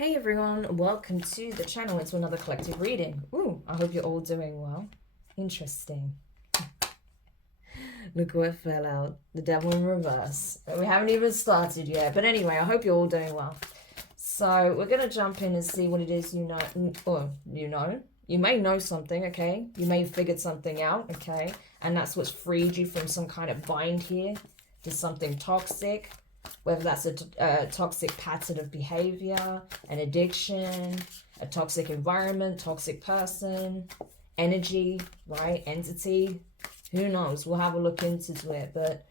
Hey everyone, welcome to the channel and to another collective reading. Ooh, I hope you're all doing well. Interesting. Look what fell out. The devil in reverse. We haven't even started yet. But anyway, I hope you're all doing well. So we're going to jump in and see what it is you know. Or you know. You may know something, okay? You may have figured something out, okay? And that's what's freed you from some kind of bind here to something toxic. Whether that's a toxic pattern of behavior, an addiction, a toxic environment, toxic person, energy, right? Entity. Who knows? We'll have a look into it. But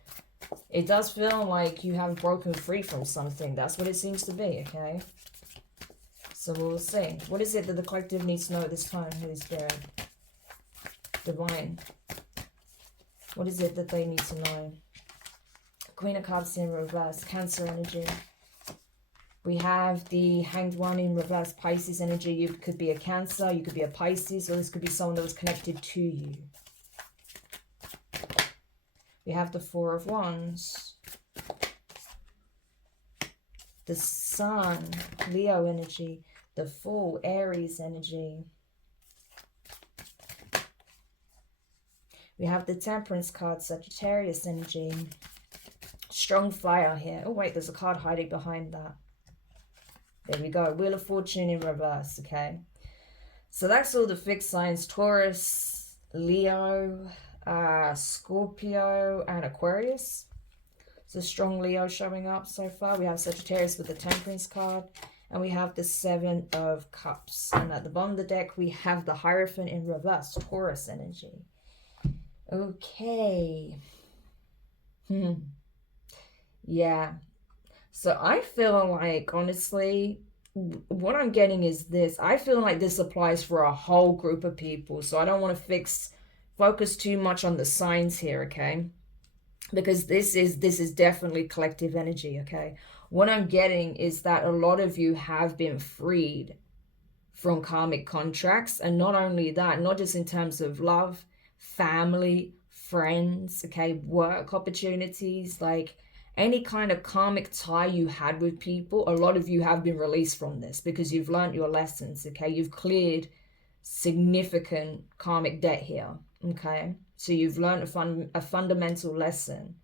it does feel like you have broken free from something. That's what it seems to be, okay? So we'll see. What is it that the collective needs to know at this time, Holy Spirit? Divine. What is it that they need to know? Queen of Cups in reverse, Cancer energy. We have the Hanged One in reverse, Pisces energy. You could be a Cancer, you could be a Pisces, or this could be someone that was connected to you. We have the Four of Wands. The Sun, Leo energy. The Fool, Aries energy. We have the Temperance card, Sagittarius energy. Strong fire here. Oh, wait, there's a card hiding behind that. There we go. Wheel of Fortune in reverse, okay? So that's all the fixed signs. Taurus, Leo, Scorpio, and Aquarius. So strong Leo showing up so far. We have Sagittarius with the Temperance card. And we have the Seven of Cups. And at the bottom of the deck, we have the Hierophant in reverse. Taurus energy. Okay. Yeah. So I feel like, honestly, what I'm getting is this. I feel like this applies for a whole group of people. So I don't want to focus too much on the signs here, okay? Because this is definitely collective energy, okay? What I'm getting is that a lot of you have been freed from karmic contracts. And not only that, not just in terms of love, family, friends, okay, work opportunities, like any kind of karmic tie you had with people. A lot of you have been released from this because you've learned your lessons, okay? You've cleared significant karmic debt here, okay? So you've learned a fundamental lesson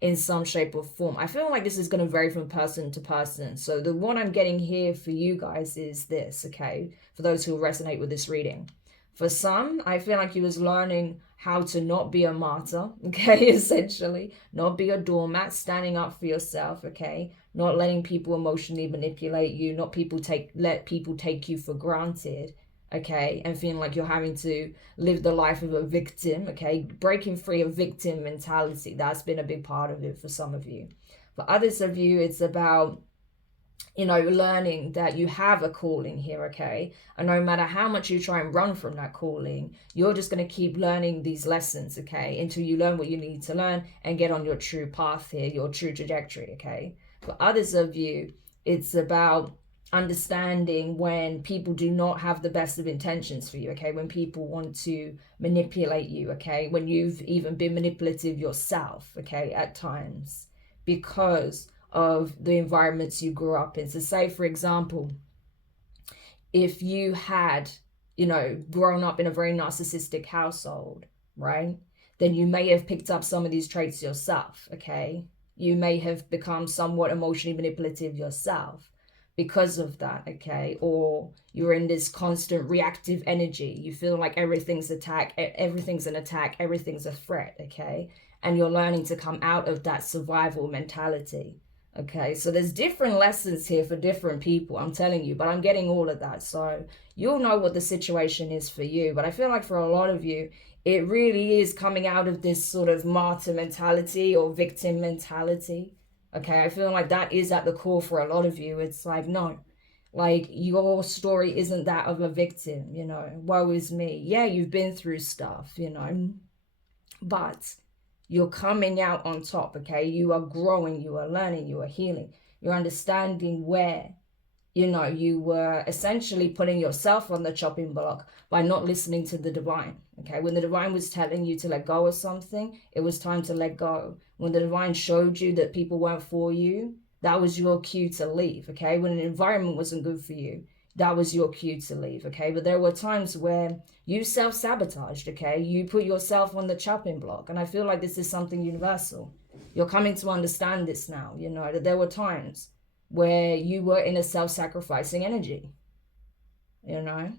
in some shape or form. I feel like this is going to vary from person to person. So the one I'm getting here for you guys is this, okay? For those who resonate with this reading. For some, I feel like you was learning how to not be a martyr, okay, essentially. Not be a doormat, standing up for yourself, okay? Not letting people emotionally manipulate you, not let people take you for granted, okay? And feeling like you're having to live the life of a victim, okay? Breaking free of victim mentality. That's been a big part of it for some of you. For others of you, it's about, you know, learning that you have a calling here, okay? And no matter how much you try and run from that calling, you're just going to keep learning these lessons, okay? Until you learn what you need to learn and get on your true path here, your true trajectory, okay? For others of you, it's about understanding when people do not have the best of intentions for you, okay? When people want to manipulate you, okay? When you've even been manipulative yourself, okay, at times, because of the environments you grew up in. So say, for example, if you had, you know, grown up in a very narcissistic household, right? Then you may have picked up some of these traits yourself, okay? You may have become somewhat emotionally manipulative yourself because of that, okay? Or you're in this constant reactive energy. You feel like everything's an attack, everything's a threat, okay? And you're learning to come out of that survival mentality. Okay, so there's different lessons here for different people, I'm telling you, but I'm getting all of that. So you'll know what the situation is for you. But I feel like for a lot of you, it really is coming out of this sort of martyr mentality or victim mentality. Okay, I feel like that is at the core for a lot of you. It's like, no, like your story isn't that of a victim, you know, woe is me. Yeah, you've been through stuff, you know, but you're coming out on top, okay? You are growing, you are learning, you are healing. You're understanding where, you know, you were essentially putting yourself on the chopping block by not listening to the divine, okay? When the divine was telling you to let go of something, it was time to let go. When the divine showed you that people weren't for you, that was your cue to leave, okay? When an environment wasn't good for you, that was your cue to leave, okay? But there were times where you self-sabotaged, okay? You put yourself on the chopping block. And I feel like this is something universal. You're coming to understand this now, you know, that there were times where you were in a self-sacrificing energy, you know?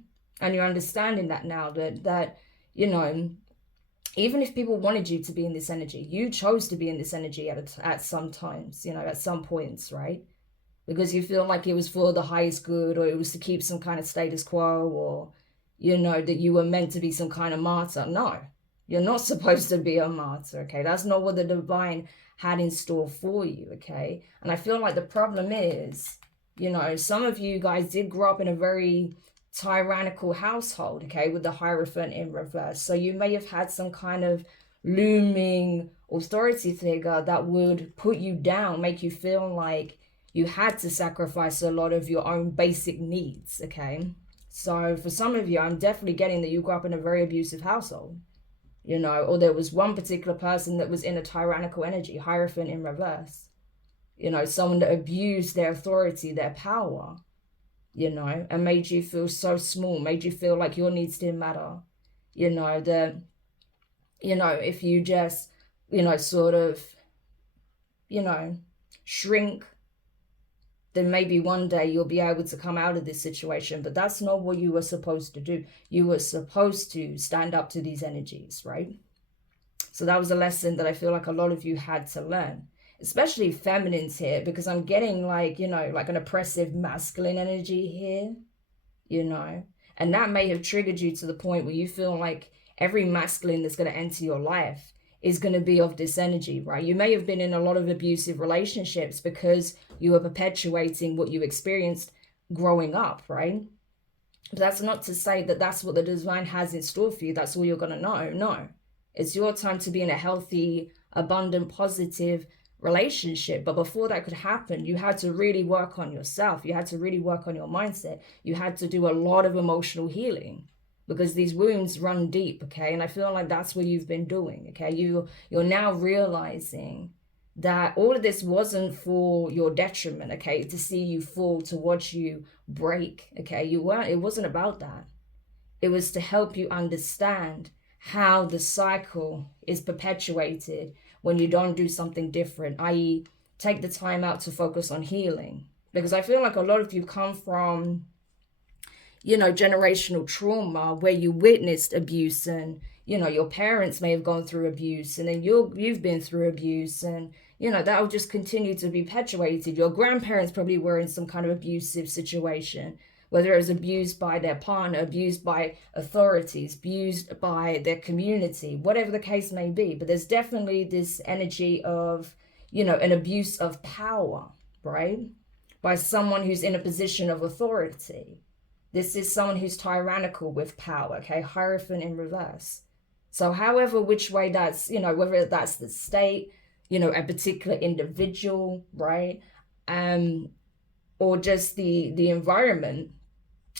And you're understanding that now, that you know, even if people wanted you to be in this energy, you chose to be in this energy at some times, you know, at some points, right? Because you feel like it was for the highest good, or it was to keep some kind of status quo, or, you know, that you were meant to be some kind of martyr. No, you're not supposed to be a martyr, okay? That's not what the divine had in store for you, okay? And I feel like the problem is, you know, some of you guys did grow up in a very tyrannical household, okay, with the Hierophant in reverse. So you may have had some kind of looming authority figure that would put you down, make you feel like you had to sacrifice a lot of your own basic needs, okay? So for some of you, I'm definitely getting that you grew up in a very abusive household, you know, or there was one particular person that was in a tyrannical energy, Hierophant in reverse, you know, someone that abused their authority, their power, you know, and made you feel so small, made you feel like your needs didn't matter, you know, that, you know, if you just, you know, sort of, you know, shrink, then maybe one day you'll be able to come out of this situation. But that's not what you were supposed to do. You were supposed to stand up to these energies, right? So that was a lesson that I feel like a lot of you had to learn, especially feminines here, because I'm getting like, you know, like an oppressive masculine energy here, you know, and that may have triggered you to the point where you feel like every masculine that's going to enter your life is going to be of this energy, right? You may have been in a lot of abusive relationships because you were perpetuating what you experienced growing up, right? But that's not to say that that's what the divine has in store for you. That's all you're going to know. No, it's your time to be in a healthy, abundant, positive relationship. But before that could happen, you had to really work on yourself. You had to really work on your mindset. You had to do a lot of emotional healing, because these wounds run deep, okay? And I feel like that's what you've been doing, okay? You're now realizing that all of this wasn't for your detriment, okay? To see you fall, to watch you break, okay? It wasn't about that. It was to help you understand how the cycle is perpetuated when you don't do something different, i.e., take the time out to focus on healing. Because I feel like a lot of you come from, you know, generational trauma where you witnessed abuse, and, you know, your parents may have gone through abuse, and then you've been through abuse, and, you know, that will just continue to be perpetuated. Your grandparents probably were in some kind of abusive situation, whether it was abused by their partner, abused by authorities, abused by their community, whatever the case may be. But there's definitely this energy of, you know, an abuse of power, right? By someone who's in a position of authority. This is someone who's tyrannical with power, okay? Hierophant in reverse. So however, which way that's, you know, whether that's the state, you know, a particular individual, right? Or just the environment,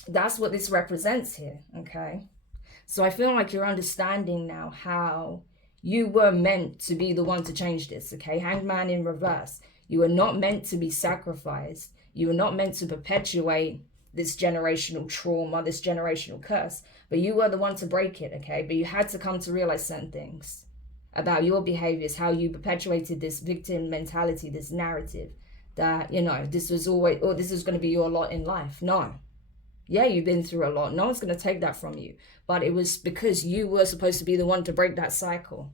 that's what this represents here, okay? So I feel like you're understanding now how you were meant to be the one to change this, okay? Hanged Man in reverse. You were not meant to be sacrificed. You were not meant to perpetuate this generational trauma, this generational curse, but you were the one to break it, okay? But you had to come to realize certain things about your behaviors, how you perpetuated this victim mentality, this narrative that, you know, this was always, or this is going to be your lot in life. No. Yeah, you've been through a lot. No one's going to take that from you. But it was because you were supposed to be the one to break that cycle.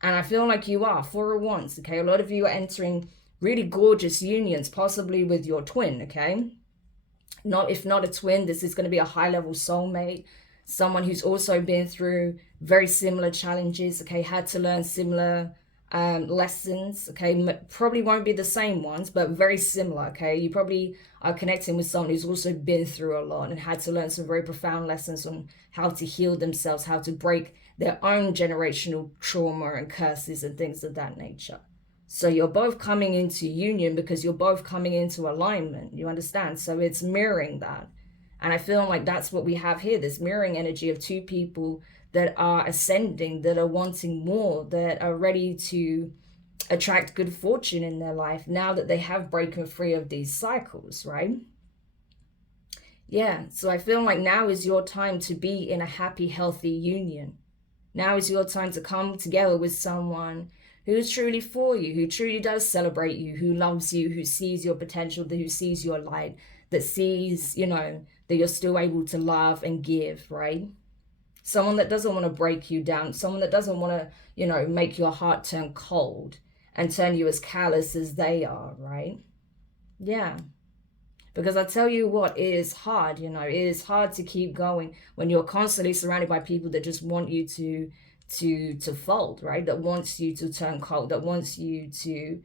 And I feel like you are, for once, okay? A lot of you are entering really gorgeous unions, possibly with your twin, okay? If not a twin, this is going to be a high-level soulmate, someone who's also been through very similar challenges, okay, had to learn similar lessons, okay, probably won't be the same ones, but very similar, okay? You probably are connecting with someone who's also been through a lot and had to learn some very profound lessons on how to heal themselves, how to break their own generational trauma and curses and things of that nature. So you're both coming into union because you're both coming into alignment, you understand? So it's mirroring that. And I feel like that's what we have here, this mirroring energy of two people that are ascending, that are wanting more, that are ready to, attract good fortune in their life now that they have broken free of these cycles, right? Yeah, so I feel like now is your time to be in a happy, healthy union. Now is your time to come together with someone who's truly for you, who truly does celebrate you, who loves you, who sees your potential, who sees your light, that sees, that you're still able to love and give, right? Someone that doesn't want to break you down, someone that doesn't want to, make your heart turn cold and turn you as callous as they are, right? Yeah. Because I tell you what, it is hard, it is hard to keep going when you're constantly surrounded by people that just want you to fold, right? That wants you to turn cold, that wants you to,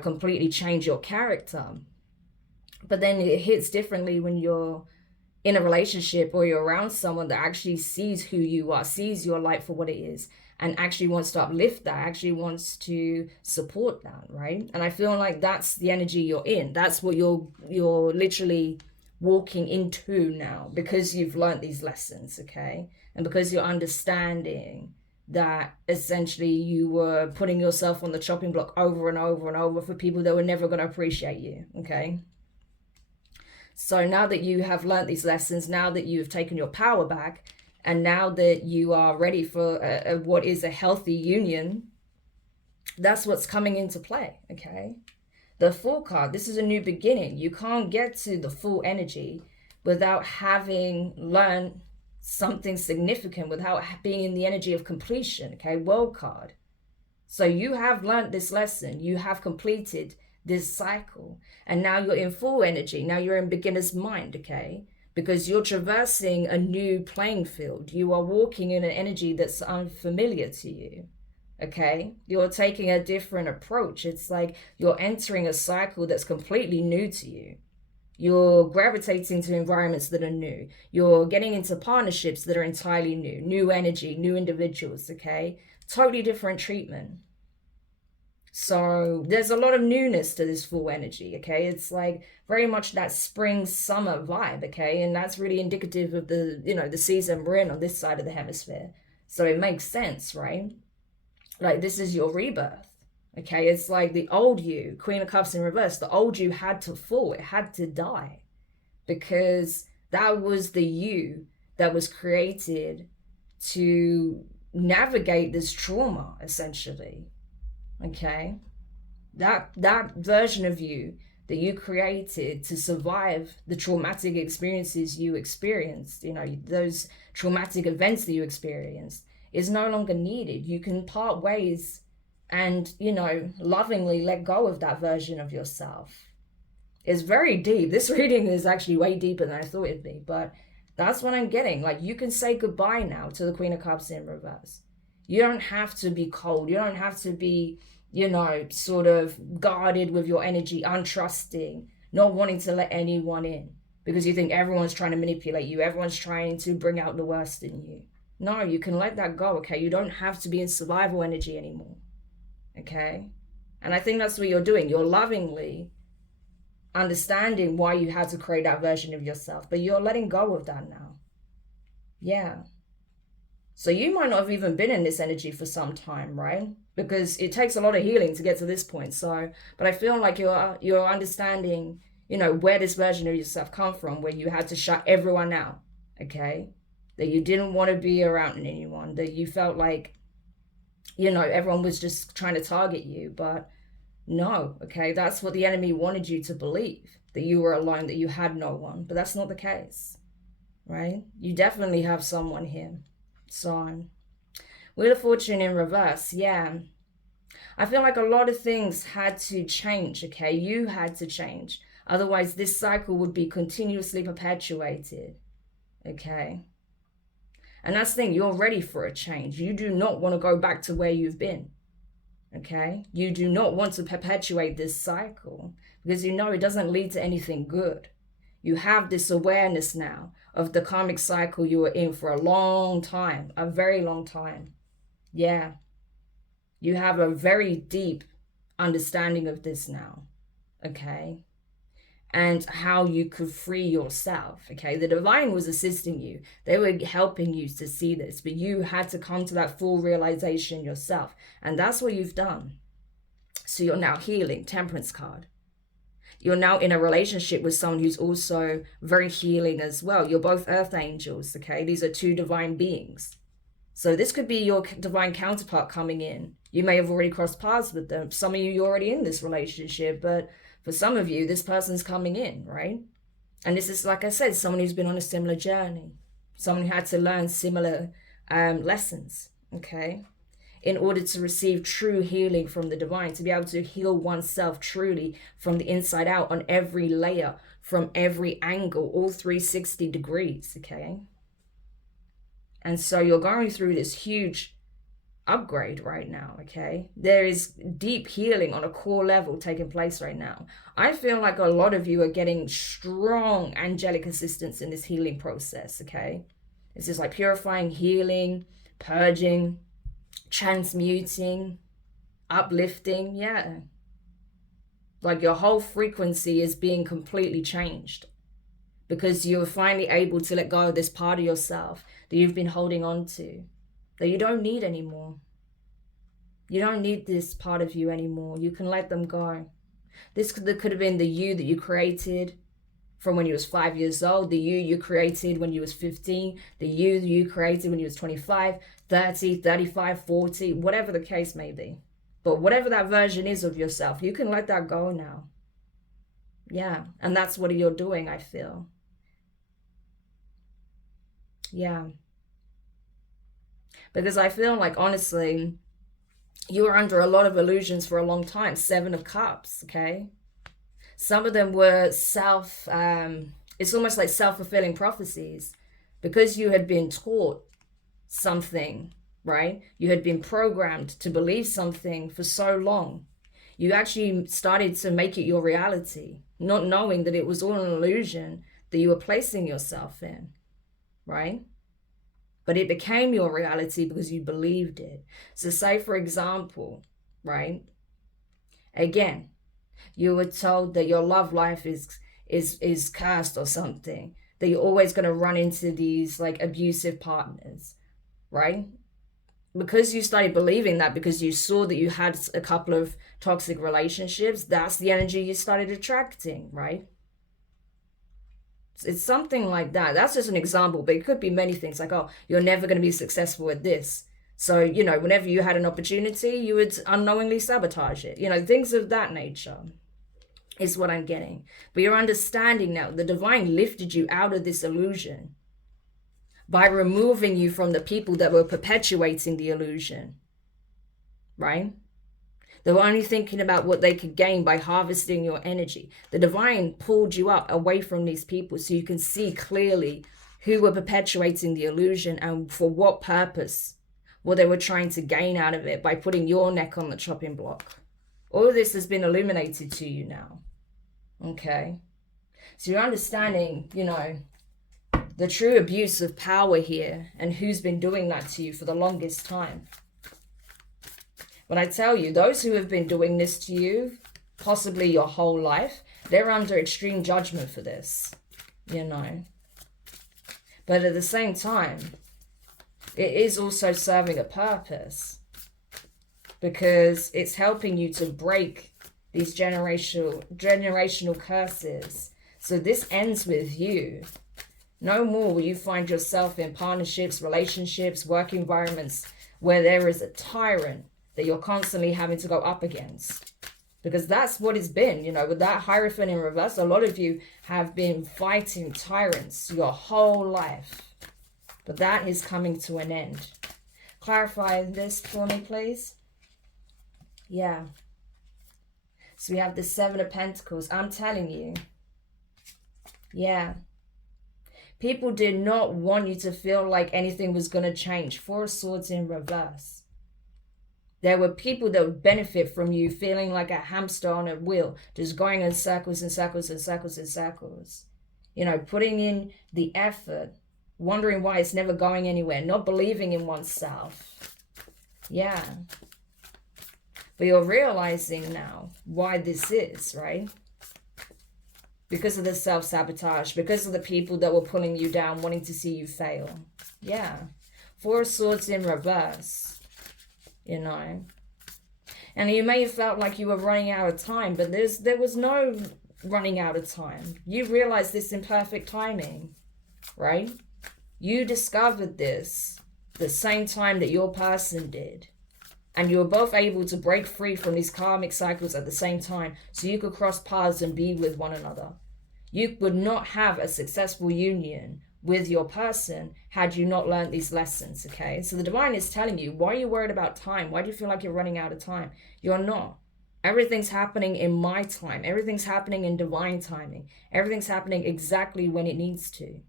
completely change your character. But then it hits differently when you're in a relationship or you're around someone that actually sees who you are, sees your light for what it is, and actually wants to uplift that, actually wants to support that, right? And I feel like that's the energy you're in. That's what you're literally walking into now, because you've learned these lessons, okay? And because you're understanding that essentially you were putting yourself on the chopping block over and over and over for people that were never going to appreciate you, okay? So now that you have learned these lessons, now that you've taken your power back, and now that you are ready for what is a healthy union, that's what's coming into play, okay? The Fool card, this is a new beginning. You can't get to the full energy without having learned something significant, without being in the energy of completion, okay? World card. So you have learned this lesson. You have completed this cycle, and now you're in full energy. Now you're in beginner's mind, okay? Because you're traversing a new playing field. You are walking in an energy that's unfamiliar to you, okay? You're taking a different approach. It's like you're entering a cycle that's completely new to you. You're gravitating to environments that are new. You're getting into partnerships that are entirely new. New energy, new individuals, okay? Totally different treatment. So there's a lot of newness to this full energy, okay? It's like very much that spring summer vibe, okay? And that's really indicative of the, the season we're in on this side of the hemisphere. So it makes sense, right? Like this is your rebirth, okay? It's like the old you, Queen of Cups in reverse, the old you had to fall, it had to die, because that was the you that was created to navigate this trauma, essentially. Okay, that version of you that you created to survive the traumatic experiences you experienced, those traumatic events that you experienced, is no longer needed. You can part ways and, lovingly let go of that version of yourself. It's very deep. This reading is actually way deeper than I thought it'd be, but that's what I'm getting. Like, you can say goodbye now to the Queen of Cups in reverse. You don't have to be cold. You don't have to be, sort of guarded with your energy, untrusting, not wanting to let anyone in because you think everyone's trying to manipulate you. Everyone's trying to bring out the worst in you. No, you can let that go, okay? You don't have to be in survival energy anymore, okay? And I think that's what you're doing. You're lovingly understanding why you had to create that version of yourself, but you're letting go of that now. Yeah. So you might not have even been in this energy for some time, right? Because it takes a lot of healing to get to this point. So, but I feel like you're understanding, where this version of yourself come from, where you had to shut everyone out, okay? That you didn't want to be around anyone, that you felt like, everyone was just trying to target you. But no, okay, that's what the enemy wanted you to believe, that you were alone, that you had no one. But that's not the case, right? You definitely have someone here. So, Wheel of Fortune in reverse, yeah. I feel like a lot of things had to change, okay? You had to change. Otherwise, this cycle would be continuously perpetuated, okay? And that's the thing, you're ready for a change. You do not want to go back to where you've been, okay? You do not want to perpetuate this cycle because it doesn't lead to anything good. You have this awareness now of the karmic cycle you were in for a long time, a very long time. Yeah. You have a very deep understanding of this now, okay? And how you could free yourself, okay? The divine was assisting you. They were helping you to see this, but you had to come to that full realization yourself. And that's what you've done. So you're now healing, Temperance card. You're now in a relationship with someone who's also very healing as well. You're both earth angels, okay? These are two divine beings. So this could be your divine counterpart coming in. You may have already crossed paths with them. Some of you, you're already in this relationship, but for some of you, this person's coming in, right? And this is, like I said, someone who's been on a similar journey. Someone who had to learn similar lessons, okay? In order to receive true healing from the divine, to be able to heal oneself truly from the inside out on every layer, from every angle, all 360 degrees, okay? And so you're going through this huge upgrade right now, okay? There is deep healing on a core level taking place right now. I feel like a lot of you are getting strong angelic assistance in this healing process, okay? This is like purifying, healing, purging, transmuting, uplifting, yeah. Like your whole frequency is being completely changed because you're finally able to let go of this part of yourself that you've been holding on to, that you don't need anymore. You don't need this part of you anymore. You can let them go. This could have been the you that you created from when you was 5 years old, the you created when you was 15, the you created when you was 25, 30, 35, 40, whatever the case may be. But whatever that version is of yourself, you can let that go now. Yeah, and that's what you're doing, I feel. Yeah. Because I feel like, honestly, you were under a lot of illusions for a long time. 7 of Cups, okay? Some of them were it's almost like self-fulfilling prophecies, because you had been taught something, right? You had been programmed to believe something for so long. You actually started to make it your reality, not knowing that it was all an illusion that you were placing yourself in, right? But it became your reality because you believed it. So say, for example, right? Again, you were told that your love life is cursed or something, that you're always going to run into these like abusive partners, right? Because you started believing that, because you saw that you had a couple of toxic relationships, that's the energy you started attracting, right? It's something like that. That's just an example, but it could be many things, like, oh, you're never going to be successful at this. So, you know, whenever you had an opportunity, you would unknowingly sabotage it. You know, things of that nature is what I'm getting. But you're understanding now, the divine lifted you out of this illusion by removing you from the people that were perpetuating the illusion, right? They were only thinking about what they could gain by harvesting your energy. The divine pulled you up away from these people so you can see clearly who were perpetuating the illusion and for what purpose, what they were trying to gain out of it by putting your neck on the chopping block. All of this has been illuminated to you now, okay? So you're understanding, you know, the true abuse of power here and who's been doing that to you for the longest time. But I tell you, those who have been doing this to you, possibly your whole life, they're under extreme judgment for this, you know. But at the same time, it is also serving a purpose, because it's helping you to break these generational curses. So this ends with you. No more will you find yourself in partnerships, relationships, work environments where there is a tyrant that you're constantly having to go up against. Because that's what it's been, you know, with that Hierophant in reverse, a lot of you have been fighting tyrants your whole life. But that is coming to an end. Clarify this for me, please. Yeah. So we have the 7 of Pentacles. I'm telling you. Yeah. People did not want you to feel like anything was going to change. 4 of Swords in reverse. There were people that would benefit from you feeling like a hamster on a wheel, just going in circles and circles and circles and circles. You know, putting in the effort, wondering why it's never going anywhere, not believing in oneself. Yeah. But you're realizing now why this is, right? Because of the self-sabotage, because of the people that were pulling you down, wanting to see you fail. Yeah. 4 of Swords in reverse. You know, And you may have felt like you were running out of time, but there was no running out of time. You realized this in perfect timing, right? You discovered this the same time that your person did. And you were both able to break free from these karmic cycles at the same time, so you could cross paths and be with one another. You would not have a successful union with your person had you not learned these lessons, okay? So the divine is telling you, why are you worried about time? Why do you feel like you're running out of time? You're not. Everything's happening in my time. Everything's happening in divine timing. Everything's happening exactly when it needs to,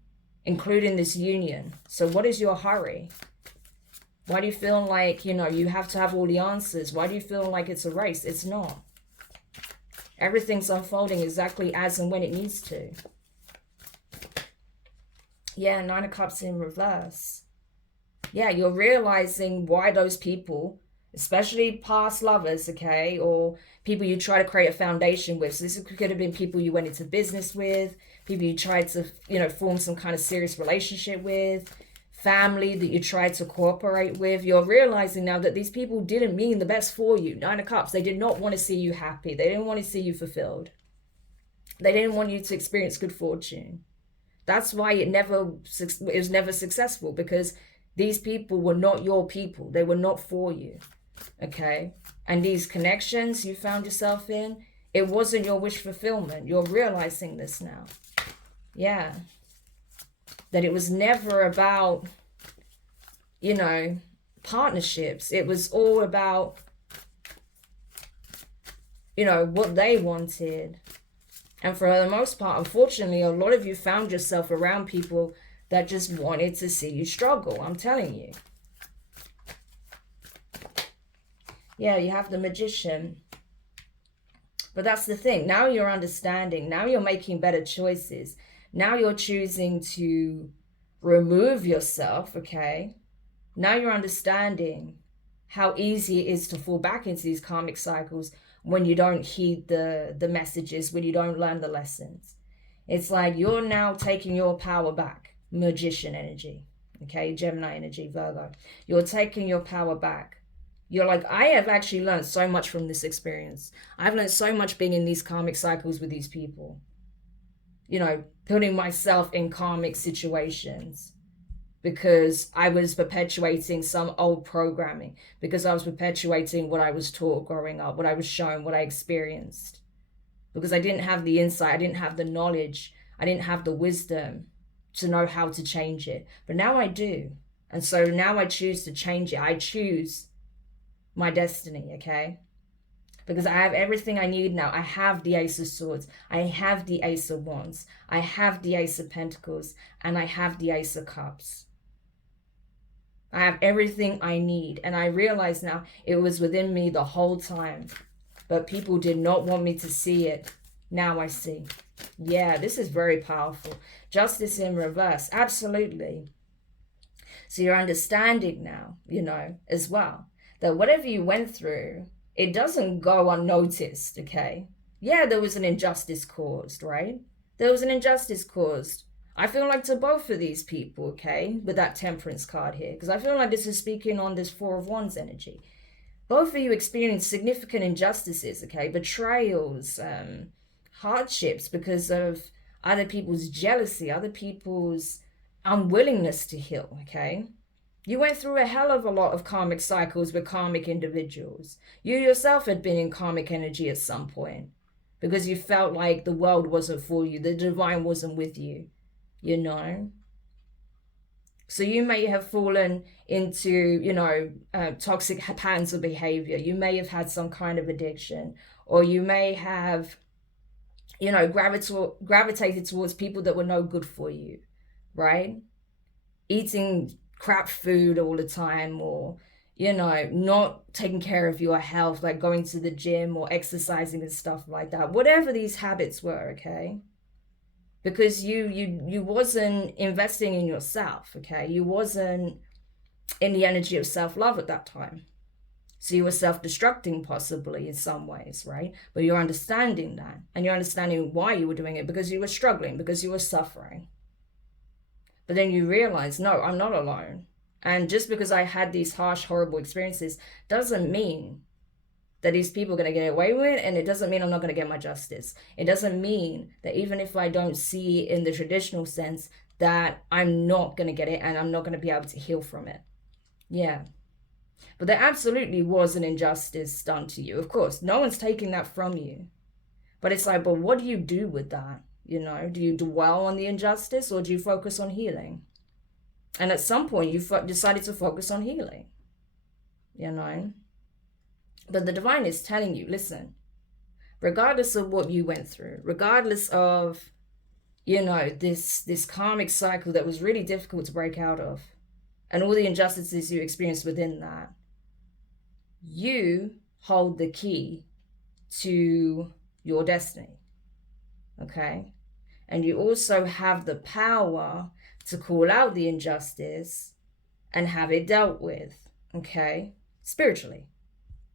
including this union. So what is your hurry? Why do you feel like, you have to have all the answers? Why do you feel like it's a race? It's not. Everything's unfolding exactly as and when it needs to. Yeah, Nine of Cups in reverse. Yeah, you're realizing why those people, especially past lovers, okay, or people you try to create a foundation with. So this could have been people you went into business with, people you tried to, form some kind of serious relationship with, family that you tried to cooperate with. You're realizing now that these people didn't mean the best for you. Nine of Cups, they did not want to see you happy. They didn't want to see you fulfilled. They didn't want you to experience good fortune. That's why it was never successful, because these people were not your people. They were not for you, okay? And these connections you found yourself in, it wasn't your wish fulfillment. You're realizing this now. Yeah. That it was never about, partnerships. It was all about, what they wanted. And for the most part, unfortunately, a lot of you found yourself around people that just wanted to see you struggle. I'm telling you. Yeah, you have the Magician. But that's the thing. Now you're understanding. Now you're making better choices. Now you're choosing to remove yourself, okay? Now you're understanding how easy it is to fall back into these karmic cycles when you don't heed the messages, when you don't learn the lessons. It's like you're now taking your power back. Magician energy, okay? Gemini energy, Virgo. You're taking your power back. You're like, I have actually learned so much from this experience. I've learned so much being in these karmic cycles with these people. Putting myself in karmic situations because I was perpetuating some old programming, because I was perpetuating what I was taught growing up, what I was shown, what I experienced, because I didn't have the insight, I didn't have the knowledge, I didn't have the wisdom to know how to change it. But now I do. And so now I choose to change it. I choose my destiny, okay? Because I have everything I need now. I have the Ace of Swords. I have the Ace of Wands. I have the Ace of Pentacles. And I have the Ace of Cups. I have everything I need. And I realize now it was within me the whole time. But people did not want me to see it. Now I see. Yeah, this is very powerful. Justice in reverse. Absolutely. So you're understanding now, as well, that whatever you went through, it doesn't go unnoticed, okay? Yeah, there was an injustice caused, right? There was an injustice caused. I feel like to both of these people, okay, with that Temperance card here, because I feel like this is speaking on this Four of Wands energy. Both of you experienced significant injustices, okay? Betrayals, hardships because of other people's jealousy, other people's unwillingness to heal, okay? You went through a hell of a lot of karmic cycles with karmic individuals. You yourself had been in karmic energy at some point because you felt like the world wasn't for you, the divine wasn't with you, So you may have fallen into, toxic patterns of behavior. You may have had some kind of addiction, or you may have, gravitated towards people that were no good for you, right? Eating crap food all the time, or not taking care of your health, like going to the gym or exercising and stuff like that, whatever these habits were, okay? Because you wasn't investing in yourself, okay? You wasn't in the energy of self-love at that time, so you were self-destructing possibly in some ways, right? But you're understanding that, and you're understanding why you were doing it, because you were struggling, because you were suffering. But then you realize, no, I'm not alone. And just because I had these harsh, horrible experiences doesn't mean that these people are going to get away with, and it doesn't mean I'm not going to get my justice. It doesn't mean that even if I don't see it in the traditional sense, that I'm not going to get it and I'm not going to be able to heal from it. Yeah. But there absolutely was an injustice done to you. Of course, no one's taking that from you. But it's like, but what do you do with that? You know, do you dwell on the injustice or do you focus on healing? And at some point, you decided to focus on healing. You know? But the divine is telling you, listen, regardless of what you went through, regardless of, you know, this karmic cycle that was really difficult to break out of, and all the injustices you experienced within that, you hold the key to your destiny. Okay? And you also have the power to call out the injustice and have it dealt with. Okay? Spiritually.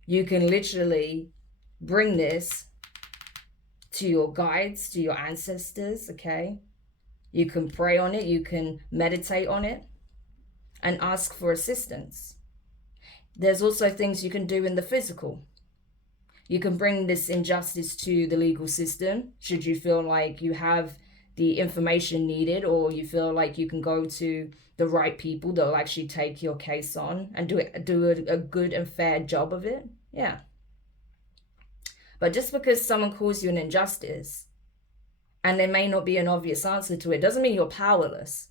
You can literally bring this to your guides, to your ancestors, okay? You can pray on it, you can meditate on it, and ask for assistance. There's also things you can do in the physical. You can bring this injustice to the legal system, should you feel like you have the information needed, or you feel like you can go to the right people that will actually take your case on and do a good and fair job of it. Yeah. But just because someone calls you an injustice and there may not be an obvious answer to it, doesn't mean you're powerless,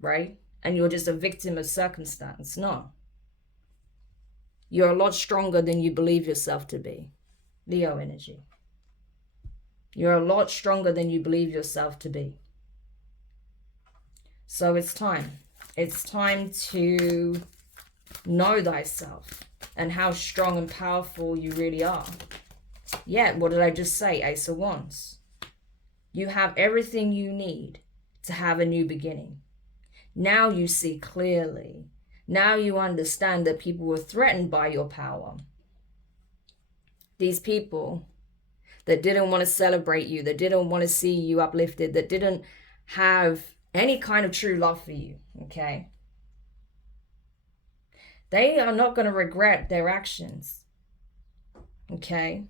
right? And you're just a victim of circumstance. No. You're a lot stronger than you believe yourself to be. Leo energy. You're a lot stronger than you believe yourself to be. So it's time. It's time to know thyself and how strong and powerful you really are. Yeah, what did I just say? Ace of Wands. You have everything you need to have a new beginning. Now you see clearly. Now you understand that people were threatened by your power. These people that didn't want to celebrate you, that didn't want to see you uplifted, that didn't have any kind of true love for you, okay? They are not going to regret their actions, okay?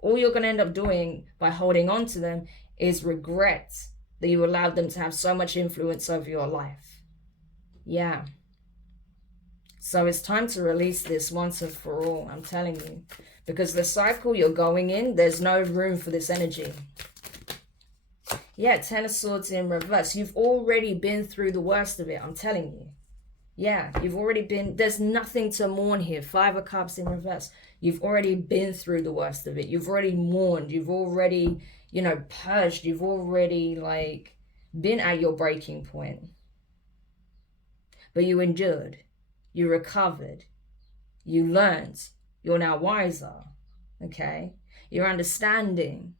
All you're going to end up doing by holding on to them is regret that you allowed them to have so much influence over your life. Yeah. So it's time to release this once and for all, I'm telling you. Because the cycle you're going in, there's no room for this energy. Yeah, Ten of Swords in reverse. You've already been through the worst of it, I'm telling you. Yeah, you've already been, there's nothing to mourn here. Five of Cups in reverse. You've already been through the worst of it. You've already mourned. You've already, you know, purged. You've already, like, been at your breaking point. But you endured. You recovered. You learned. You're now wiser. Okay? You're understanding.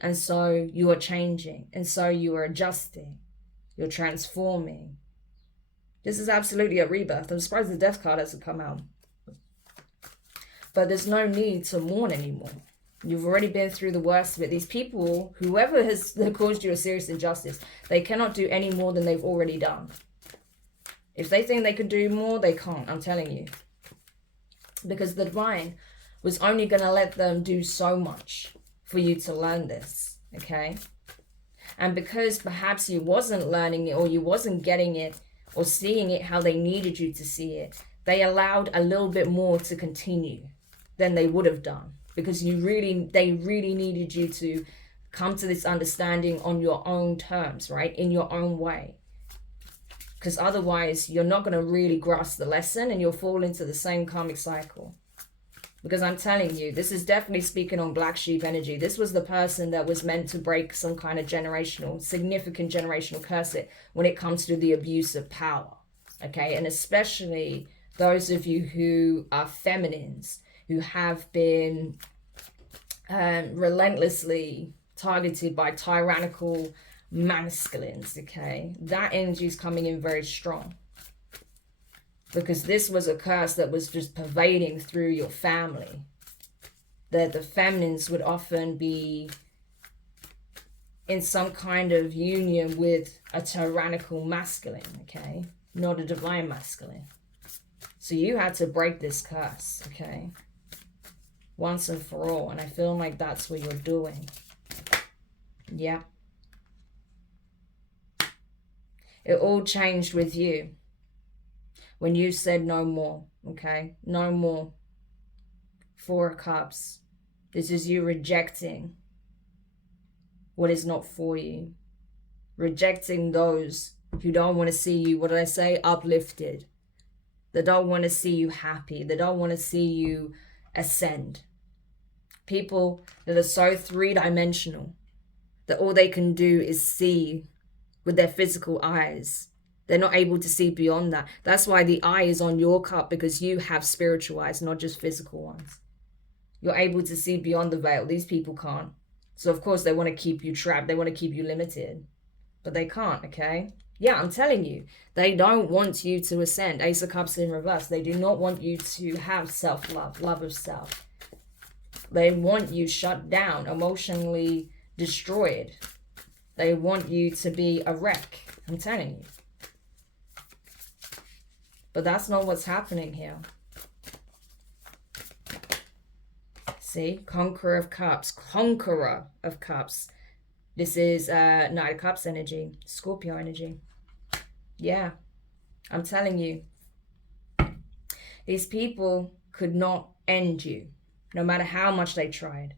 And so you are changing. And so you are adjusting. You're transforming. This is absolutely a rebirth. I'm surprised the Death card hasn't come out. But there's no need to mourn anymore. You've already been through the worst of it. These people, whoever has caused you a serious injustice, they cannot do any more than they've already done. If they think they could do more, they can't, I'm telling you. Because the divine was only going to let them do so much for you to learn this, okay? And because perhaps you wasn't learning it, or you wasn't getting it, or seeing it how they needed you to see it, they allowed a little bit more to continue than they would have done. Because they really needed you to come to this understanding on your own terms, right? In your own way. Because otherwise, you're not going to really grasp the lesson and you'll fall into the same karmic cycle. Because I'm telling you, this is definitely speaking on black sheep energy. This was the person that was meant to break some kind of significant generational curse when it comes to the abuse of power. Okay, and especially those of you who are feminines, who have been relentlessly targeted by tyrannical masculines, okay? That energy is coming in very strong. Because this was a curse that was just pervading through your family. That the feminines would often be in some kind of union with a tyrannical masculine, okay? Not a divine masculine. So you had to break this curse, okay? once and for all. And I feel like that's what you're doing. Yeah. It all changed with you when you said no more, okay? No more. Four of Cups. This is you rejecting what is not for you. Rejecting those who don't want to see you, what did I say? Uplifted. They don't want to see you happy. They don't want to see you ascend. People that are so three-dimensional that all they can do is see with their physical eyes. They're not able to see beyond that. That's why the eye is on your cup, because you have spiritual eyes, not just physical ones. You're able to see beyond the veil. These people can't. So of course they want to keep you trapped. They want to keep you limited. But they can't, okay? Yeah, I'm telling you. They don't want you to ascend. Ace of Cups in reverse. They do not want you to have self-love, love of self. They want you shut down, emotionally destroyed. They want you to be a wreck. I'm telling you. But that's not what's happening here. See? Conqueror of Cups. Conqueror of Cups. This is Knight of Cups energy. Scorpio energy. Yeah. I'm telling you. These people could not end you. No matter how much they tried.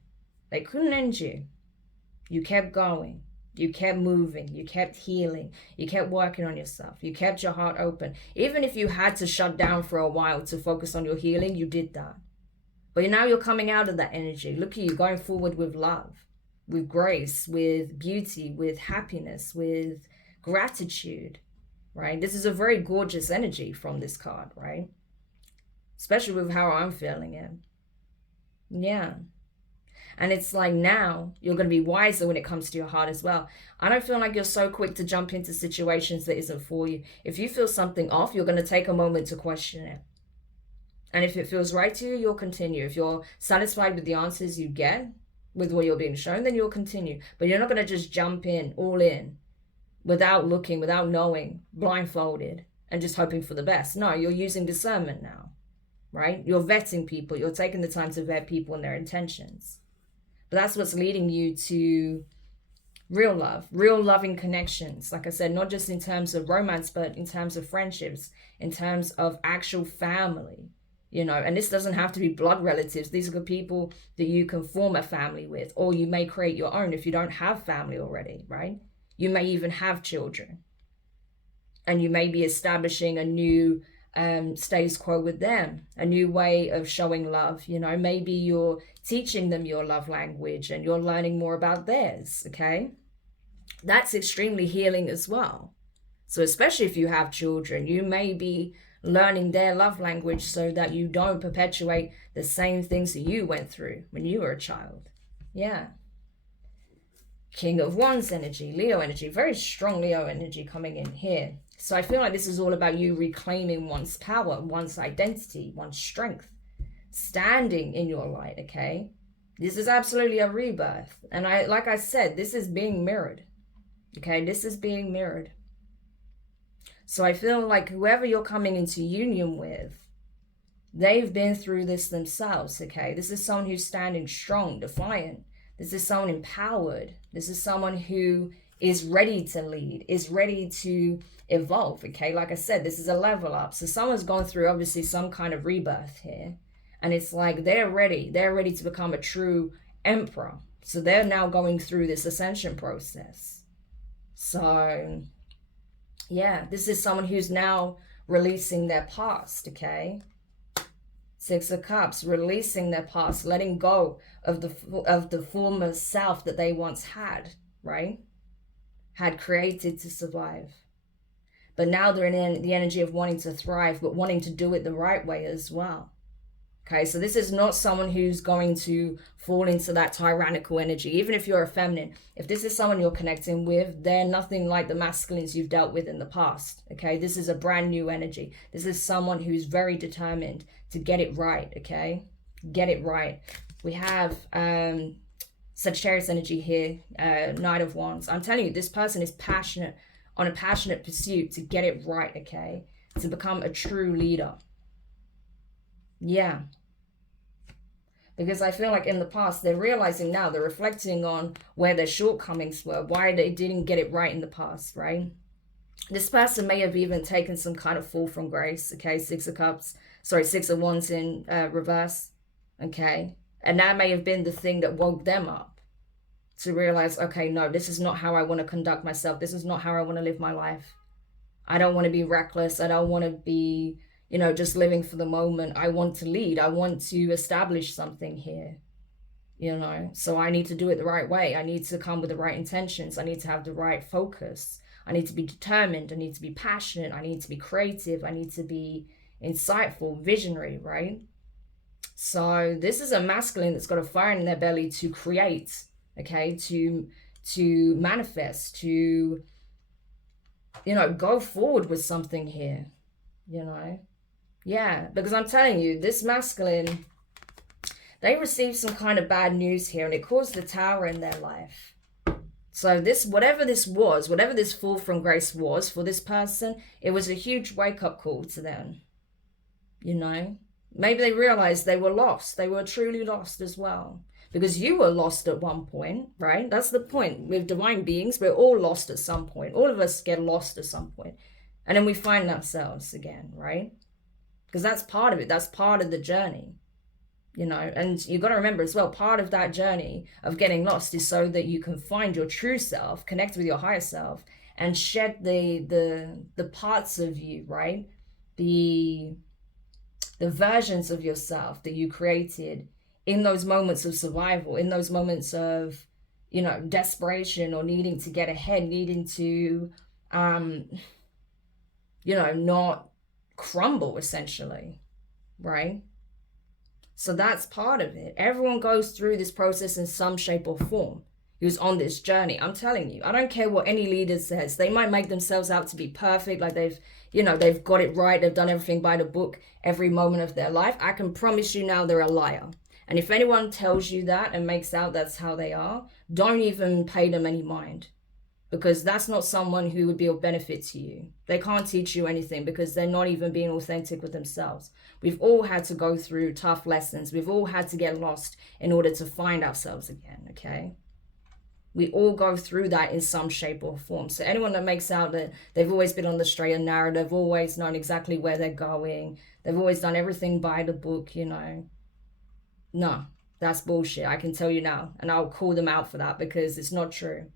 They couldn't end you. You kept going. You kept moving. You kept healing. You kept working on yourself. You kept your heart open. Even if you had to shut down for a while to focus on your healing, you did that. But now you're coming out of that energy. Look at you going forward with love, with grace, with beauty, with happiness, with gratitude, right? This is a very gorgeous energy from this card, right? Especially with how I'm feeling it. Yeah. And it's like now you're going to be wiser when it comes to your heart as well. I don't feel like you're so quick to jump into situations that isn't for you. If you feel something off, you're going to take a moment to question it. And if it feels right to you, you'll continue. If you're satisfied with the answers you get, with what you're being shown, then you'll continue. But you're not going to just jump in, all in, without looking, without knowing, blindfolded, and just hoping for the best. No, you're using discernment now, right? You're vetting people. You're taking the time to vet people and their intentions. But that's what's leading you to real love, real loving connections. Like I said, not just in terms of romance, but in terms of friendships, in terms of actual family, you know. And this doesn't have to be blood relatives. These are the people that you can form a family with, or you may create your own if you don't have family already, right? You may even have children. And you may be establishing a new status quo with them, a new way of showing love. You know, maybe you're teaching them your love language and you're learning more about theirs, okay? That's extremely healing as well. So especially if you have children, you may be learning their love language so that you don't perpetuate the same things that you went through when you were a child. Yeah. King of Wands energy, Leo energy, very strong Leo energy coming in here. So I feel like this is all about you reclaiming one's power, one's identity, one's strength, standing in your light, okay? This is absolutely a rebirth. And like I said, this is being mirrored, okay? This is being mirrored. So I feel like whoever you're coming into union with, they've been through this themselves, okay? This is someone who's standing strong, defiant. This is someone empowered. This is someone who is ready to lead, is ready to evolve, okay? Like I said, this is a level up. So someone's gone through obviously some kind of rebirth here. And it's like they're ready. They're ready to become a true emperor. So they're now going through this ascension process. So yeah, this is someone who's now releasing their past, okay? Six of Cups, releasing their past, letting go of the former self that they once had, right? Had created to survive. But now they're in the energy of wanting to thrive, but wanting to do it the right way as well. Okay, so this is not someone who's going to fall into that tyrannical energy. Even if you're a feminine, if this is someone you're connecting with, they're nothing like the masculines you've dealt with in the past. Okay, this is a brand new energy. This is someone who's very determined to get it right, okay? Get it right. We have Sagittarius energy here, Knight of Wands. I'm telling you, this person is passionate, on a passionate pursuit to get it right, okay? To become a true leader. Yeah. Because I feel like in the past, they're realizing now, they're reflecting on where their shortcomings were, why they didn't get it right in the past, right? This person may have even taken some kind of fall from grace, okay? Six of Wands in reverse, okay? And that may have been the thing that woke them up to realize, okay, no, this is not how I want to conduct myself. This is not how I want to live my life. I don't want to be reckless. I don't want to be, just living for the moment. I want to lead. I want to establish something here, So I need to do it the right way. I need to come with the right intentions. I need to have the right focus. I need to be determined. I need to be passionate. I need to be creative. I need to be insightful, visionary, right? So this is a masculine that's got a fire in their belly to create, okay, to manifest, to go forward with something here, Yeah, because I'm telling you, this masculine, they received some kind of bad news here and it caused the tower in their life. So whatever this fall from grace was for this person, it was a huge wake-up call to them, Maybe they realized they were lost. They were truly lost as well. Because you were lost at one point, right? That's the point. With divine beings, we're all lost at some point. All of us get lost at some point. And then we find ourselves again, right? Because that's part of it. That's part of the journey, And you got to remember as well, part of that journey of getting lost is so that you can find your true self, connect with your higher self, and shed the parts of you, right? The versions of yourself that you created in those moments of survival, in those moments of, desperation or needing to get ahead, needing to, not crumble, essentially, right? So that's part of it. Everyone goes through this process in some shape or form who's on this journey. I'm telling you, I don't care what any leader says. They might make themselves out to be perfect, like they've got it right, they've done everything by the book every moment of their life. I can promise you now they're a liar. And if anyone tells you that and makes out that's how they are, don't even pay them any mind, because that's not someone who would be of benefit to you. They can't teach you anything because they're not even being authentic with themselves. We've all had to go through tough lessons. We've all had to get lost in order to find ourselves again, okay? We all go through that in some shape or form. So anyone that makes out that they've always been on the straight and narrow, they've always known exactly where they're going, they've always done everything by the book, No, that's bullshit. I can tell you now. And I'll call them out for that because it's not true.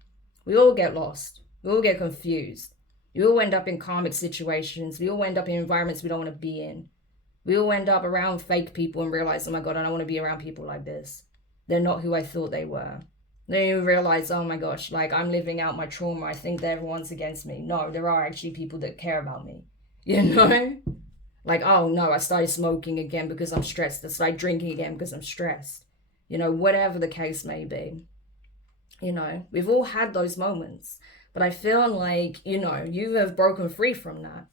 We all get lost. We all get confused. We all end up in karmic situations. We all end up in environments we don't want to be in. We all end up around fake people and realize, oh my God, I don't want to be around people like this. They're not who I thought they were. Then you realize, oh my gosh, like I'm living out my trauma. I think that everyone's against me. No, there are actually people that care about me. Like, oh no, I started smoking again because I'm stressed. I started drinking again because I'm stressed. Whatever the case may be. We've all had those moments. But I feel like, you have broken free from that.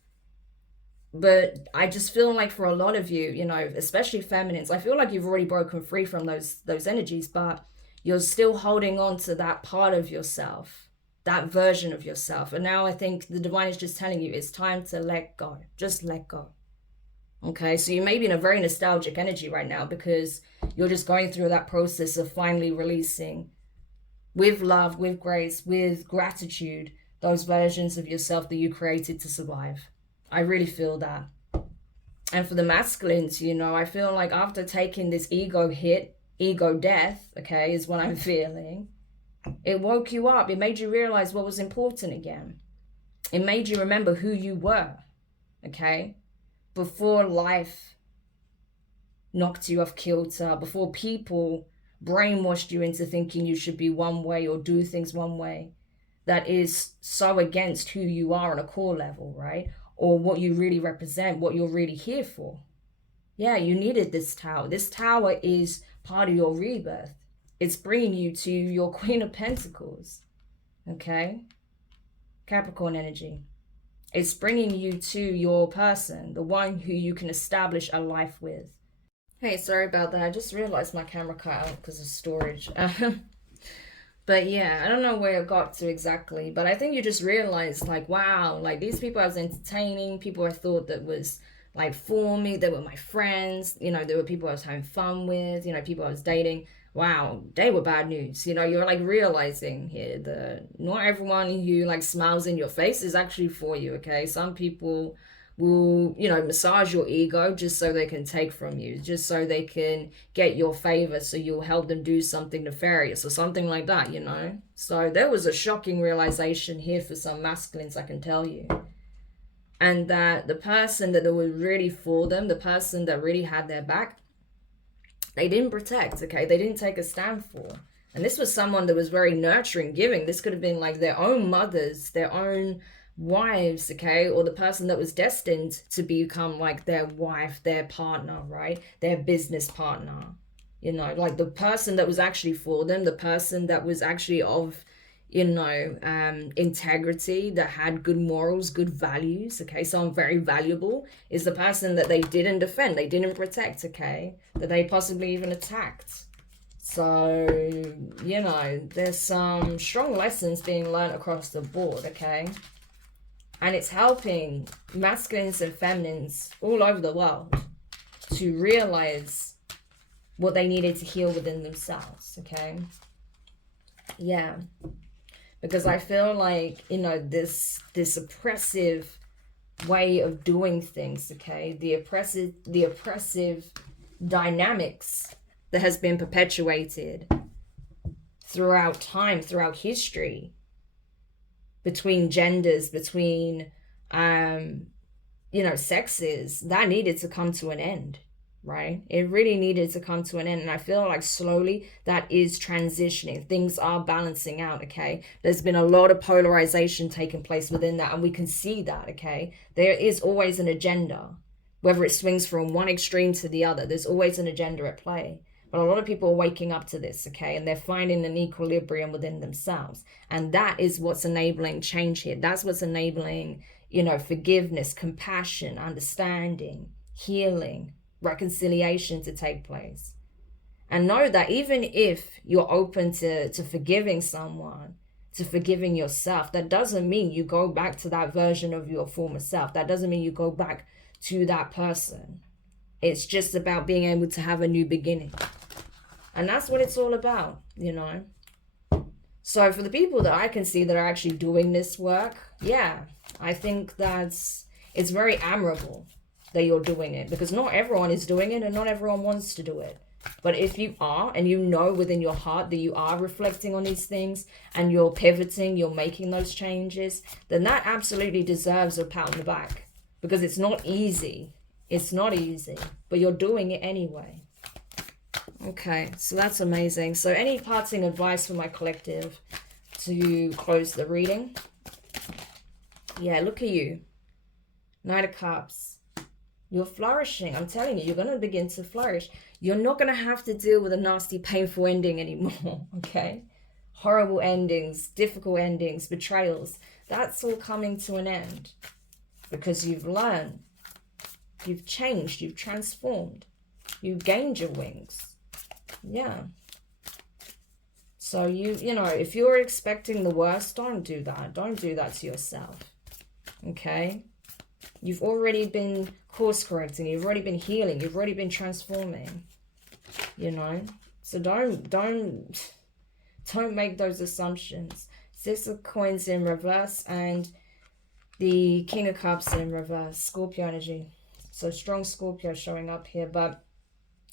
But I just feel like for a lot of you, especially feminines, I feel like you've already broken free from those energies, but you're still holding on to that part of yourself, that version of yourself. And now I think the divine is just telling you it's time to let go. Just let go. Okay, so you may be in a very nostalgic energy right now because you're just going through that process of finally releasing with love, with grace, with gratitude, those versions of yourself that you created to survive. I really feel that. And for the masculines, I feel like after taking this ego hit, ego death, okay, is what I'm feeling, it woke you up. It made you realize what was important again. It made you remember who you were, okay? Before life knocked you off kilter, before people brainwashed you into thinking you should be one way or do things one way, that is so against who you are on a core level, right? Or what you really represent, what you're really here for. Yeah, you needed this tower. This tower is part of your rebirth. It's bringing you to your Queen of Pentacles, okay? Capricorn energy. It's bringing you to your person, the one who you can establish a life with. Hey, sorry about that. I just realized my camera cut out because of storage. But yeah, I don't know where it got to exactly, but I think you just realized, like, wow, like these people I was entertaining, people I thought that was like for me. They were my friends, you know, they were people I was having fun with, you know, people I was dating. Wow, they were bad news. You know, you're like realizing here that not everyone who like smiles in your face is actually for you, okay? Some people will, you know, massage your ego just so they can take from you, just so they can get your favor, so you'll help them do something nefarious or something like that, you know? So there was a shocking realization here for some masculines, I can tell you. And that the person that was really for them, the person that really had their back, they didn't protect, okay? They didn't take a stand for. And this was someone that was very nurturing, giving. This could have been like their own mothers, their own wives, okay? Or the person that was destined to become like their wife, their partner, right? Their business partner. You know, like the person that was actually for them, the person that was actually of, you know, integrity, that had good morals, good values, okay? Someone very valuable is the person that they didn't defend, they didn't protect, okay? That they possibly even attacked. So, you know, there's some strong lessons being learned across the board, okay? And it's helping masculines and feminines all over the world to realize what they needed to heal within themselves, okay? Yeah. Because I feel like, you know, this oppressive way of doing things, okay? The oppressive dynamics that has been perpetuated throughout time, throughout history, between genders, between, you know, sexes, that needed to come to an end, right? It really needed to come to an end. And I feel like slowly that is transitioning. Things are balancing out, okay? There's been a lot of polarization taking place within that, and we can see that, okay? There is always an agenda, whether it swings from one extreme to the other. There's always an agenda at play. But a lot of people are waking up to this, okay? And they're finding an equilibrium within themselves. And that is what's enabling change here. That's what's enabling, you know, forgiveness, compassion, understanding, healing, reconciliation to take place. And know that even if you're open to forgiving someone, to forgiving yourself, that doesn't mean you go back to that version of your former self. That doesn't mean you go back to that person. It's just about being able to have a new beginning. And that's what it's all about, you know. So for the people that I can see that are actually doing this work, yeah, I think it's very admirable that you're doing it, because not everyone is doing it and not everyone wants to do it. But if you are, and you know within your heart that you are reflecting on these things and you're pivoting, you're making those changes, then that absolutely deserves a pat on the back, because it's not easy. It's not easy, but you're doing it anyway. Okay, so that's amazing. So any parting advice for my collective to close the reading? Yeah, look at you. Knight of Cups. You're flourishing. I'm telling you, you're going to begin to flourish. You're not going to have to deal with a nasty, painful ending anymore, okay? Horrible endings, difficult endings, betrayals. That's all coming to an end because you've learned. You've changed, you've transformed, you've gained your wings. Yeah. So you know, if you're expecting the worst, don't do that. Don't do that to yourself. Okay? You've already been course correcting, you've already been healing, you've already been transforming. You know? So don't make those assumptions. Six of Coins in reverse and the King of Cups in reverse. Scorpio energy. So strong Scorpio showing up here. But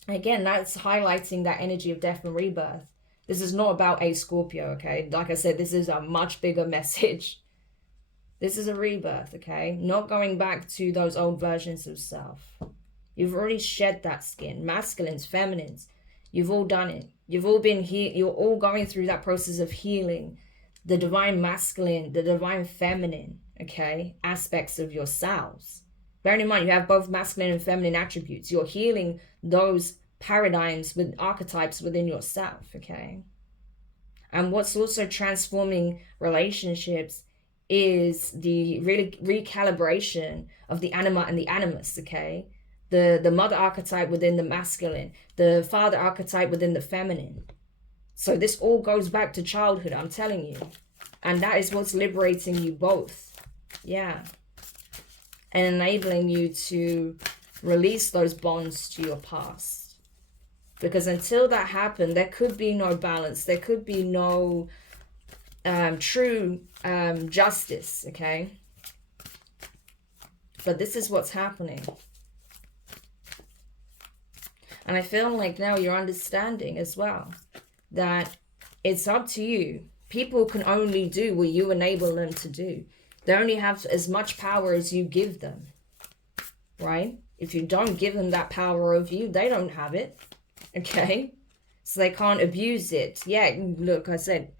again, that's highlighting that energy of death and rebirth. This is not about a Scorpio, okay? Like I said, this is a much bigger message. This is a rebirth, okay? Not going back to those old versions of self. You've already shed that skin. Masculines, feminines, you've all done it. You've all been here. You're all going through that process of healing. The divine masculine, the divine feminine, okay? Aspects of yourselves. Bearing in mind, you have both masculine and feminine attributes. You're healing those paradigms with archetypes within yourself, okay? And what's also transforming relationships is the recalibration of the anima and the animus, okay? The mother archetype within the masculine, the father archetype within the feminine. So this all goes back to childhood, I'm telling you. And that is what's liberating you both. Yeah. and enabling you to release those bonds to your past. Because until that happened, there could be no balance. There could be no true justice, okay? But this is what's happening. And I feel like now you're understanding as well that it's up to you. People can only do what you enable them to do. They only have as much power as you give them, right? If you don't give them that power over you, they don't have it, okay? So they can't abuse it. Yeah, look, I said,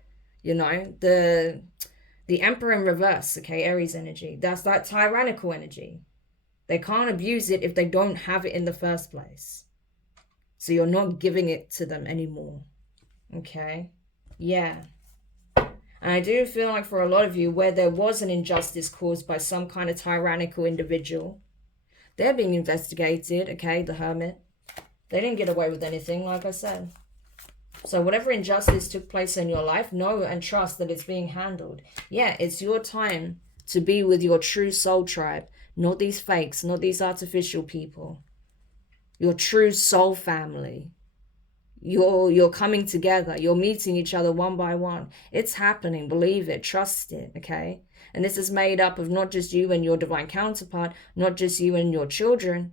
you know, the Emperor in reverse, okay, Aries energy. That's that tyrannical energy. They can't abuse it if they don't have it in the first place. So you're not giving it to them anymore, okay? Yeah. And I do feel like for a lot of you, where there was an injustice caused by some kind of tyrannical individual, they're being investigated, okay, the Hermit. They didn't get away with anything, like I said. So whatever injustice took place in your life, know and trust that it's being handled. Yeah, it's your time to be with your true soul tribe, not these fakes, not these artificial people. Your true soul family. You're coming together. You're meeting each other one by one. It's happening. Believe it. Trust it. Okay? And this is made up of not just you and your divine counterpart, not just you and your children,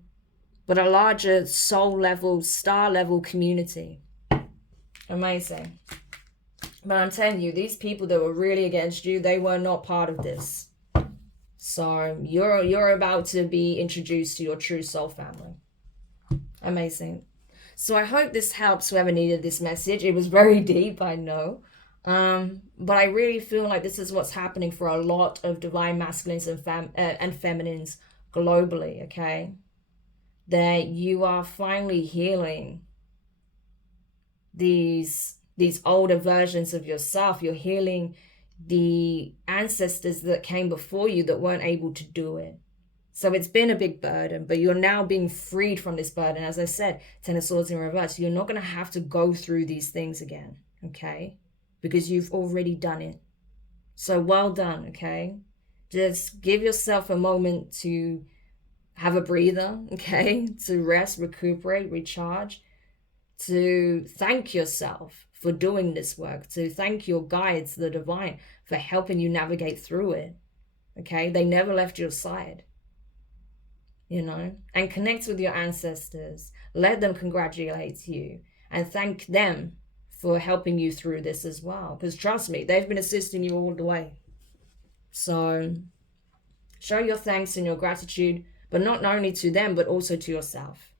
but a larger soul level, star level community. Amazing. But I'm telling you, these people that were really against you, they were not part of this. So you're about to be introduced to your true soul family. Amazing. So I hope this helps whoever needed this message. It was very deep, I know. But I really feel like this is what's happening for a lot of divine masculines and feminines globally, okay? That you are finally healing these older versions of yourself. You're healing the ancestors that came before you that weren't able to do it. So it's been a big burden, but you're now being freed from this burden. As I said, Ten of Swords in reverse. You're not going to have to go through these things again, okay? Because you've already done it. So well done, okay? Just give yourself a moment to have a breather, okay? To rest, recuperate, recharge. To thank yourself for doing this work. To thank your guides, the divine, for helping you navigate through it, okay? They never left your side. You know, and connect with your ancestors. Let them congratulate you and thank them for helping you through this as well. Because trust me, they've been assisting you all the way. So show your thanks and your gratitude, but not only to them, but also to yourself.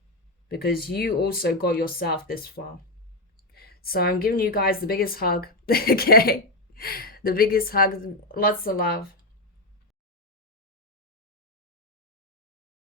Because you also got yourself this far. So I'm giving you guys the biggest hug, okay? The biggest hug, lots of love.